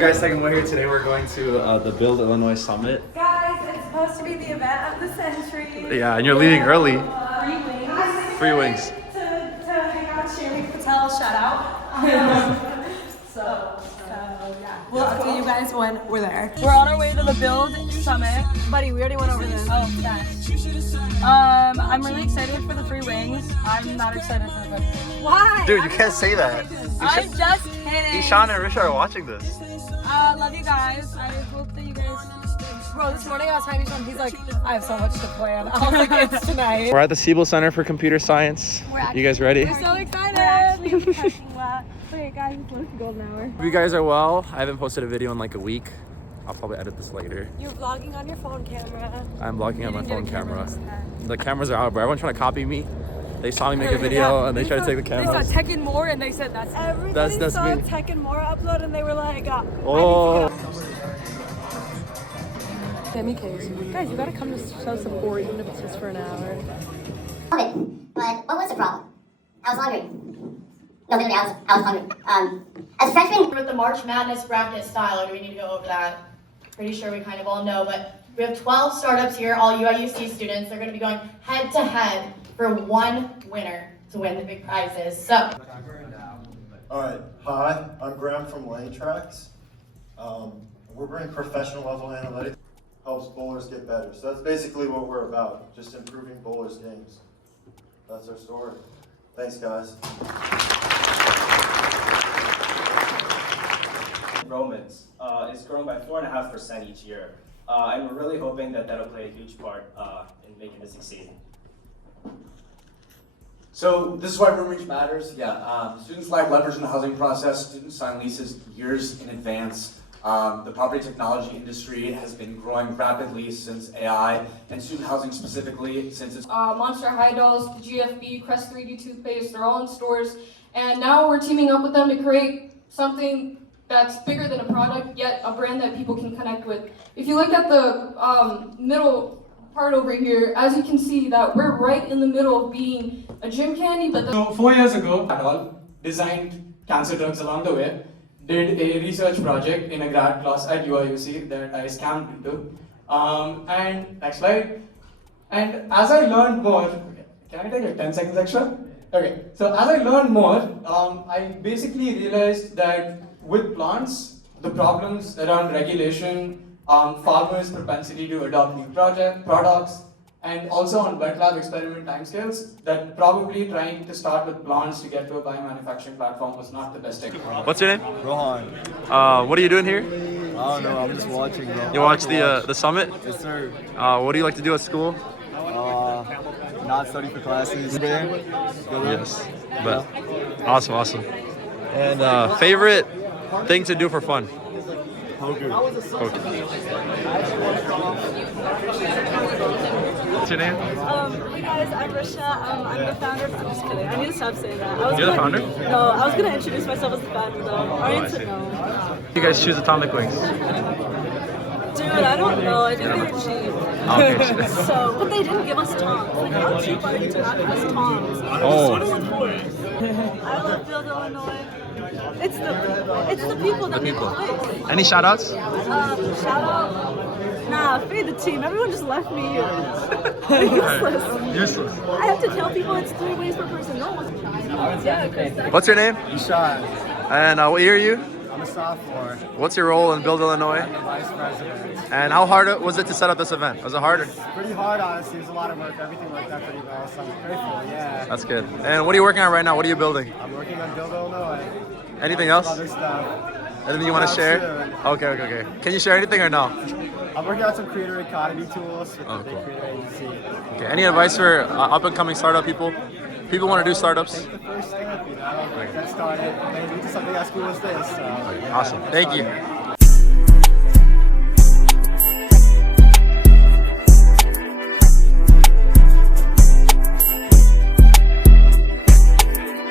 guys, second we're here today. We're going to the Build Illinois Summit. Guys, it's supposed to be the event of the century. Yeah, and you're leaving early. 3 wings. 3 wings. To hang out with Sherry Patel, shout out. So yeah, we'll update you guys when we're there. We're on our way to the Build Summit. Buddy, we already went over this. Oh, yeah. I'm really excited for the 3 wings. I'm not excited for the presentation. Why? Dude, you can't say that. I'm just kidding. Ishan and Risha are watching this. Love you guys. I hope that you guys. Bro, this morning I was talking to Ishan. He's like, I have so much to plan. I was like, it's tonight. We're at the Siebel Center for Computer Science. You guys ready? We're so excited. We're actually in the parking lot. Wait, guys, it's close to golden hour. Hope you guys are well. I haven't posted a video in like a week. I'll probably edit this later. You're vlogging on your phone camera. I'm vlogging on my phone camera. The cameras are out, but everyone's trying to copy me. They saw me make a video and they tried to take the cameras. They saw Tekken More and they said that's everybody that's saw me. Tekken More upload and they were like, oh. Demi case. Guys, you gotta come to show support even if it's just for an hour. But what was the problem? I was hungry. No, literally, I was hungry. As a freshman, With the March Madness bracket style, do we need to go over that? Pretty sure we kind of all know, but we have 12 startups here, all UIUC students. They're going to be going head to head for one winner to win the big prizes. So, Alright, hi, I'm Graham from Lane Tracks. We're bringing professional level analytics, helps bowlers get better. So that's basically what we're about, just improving bowlers' games. That's our story. Thanks, guys. Enrollments is growing by 4.5% each year, and we're really hoping that that'll play a huge part in making this succeed. So this is why room reach matters. Yeah, students lack leverage in the housing process. Students sign leases years in advance. The property technology industry has been growing rapidly since AI, and student housing specifically since it's Monster High Dolls, the GFB, Crest 3D toothpaste, they're all in stores. And now we're teaming up with them to create something that's bigger than a product, yet a brand that people can connect with. If you look at the middle part over here, as you can see that we're right in the middle of being a gym candy, but So 4 years ago, I designed cancer drugs along the way, did a research project in a grad class at UIUC that I scammed into. And next slide. And as I learned more, can I take like 10 seconds extra? Okay, so as I learned more, I basically realized that with plants, the problems around regulation, farmers' propensity to adopt new products, and also on wet lab experiment timescales, that probably trying to start with plants to get to a biomanufacturing platform was not the best technique. What's your name? Rohan. What are you doing here? I don't know, I'm just watching, bro. You watch the summit? Yes, sir. What do you like to do at school? Not study for classes. Yes. But awesome. And favorite thing to do for fun? Poker. What's your name? Hey guys, I'm Risha. I'm the founder of, I'm just kidding. I need to stop saying that. You're the founder? No, I was gonna introduce myself as the founder though. Alright, so no. You guys choose Atomic Wings. Dude, I don't know. I think they were cheap. Okay. So, but they didn't give us Toms. Like, how cheap are you to not give us Toms? Oh. I love Build Illinois. It's the people that make the place. Any shout outs? Shout out. Nah, fade the team. Everyone just left me here. Useless. I have to tell people it's 3 ways per person. No one's. Yeah, What's your name? Ishan. And what year are you? I'm a sophomore. What's your role in Build Illinois? I'm the vice president. And how hard was it to set up this event? Was it hard? Pretty hard, honestly. There's a lot of work. Everything worked out pretty well, so I'm grateful, yeah. That's good. And what are you working on right now? What are you building? I'm working on Build Illinois. Anything else? Other stuff. Anything you want to share? Soon. Okay. Can you share anything or no? I'm working on some creator economy tools with the cool. big creator agency. Okay. Any advice for up and coming startup people? People want to do startups. Take the first step, get started, maybe do something as cool as this. So, yeah. Awesome. Thank you.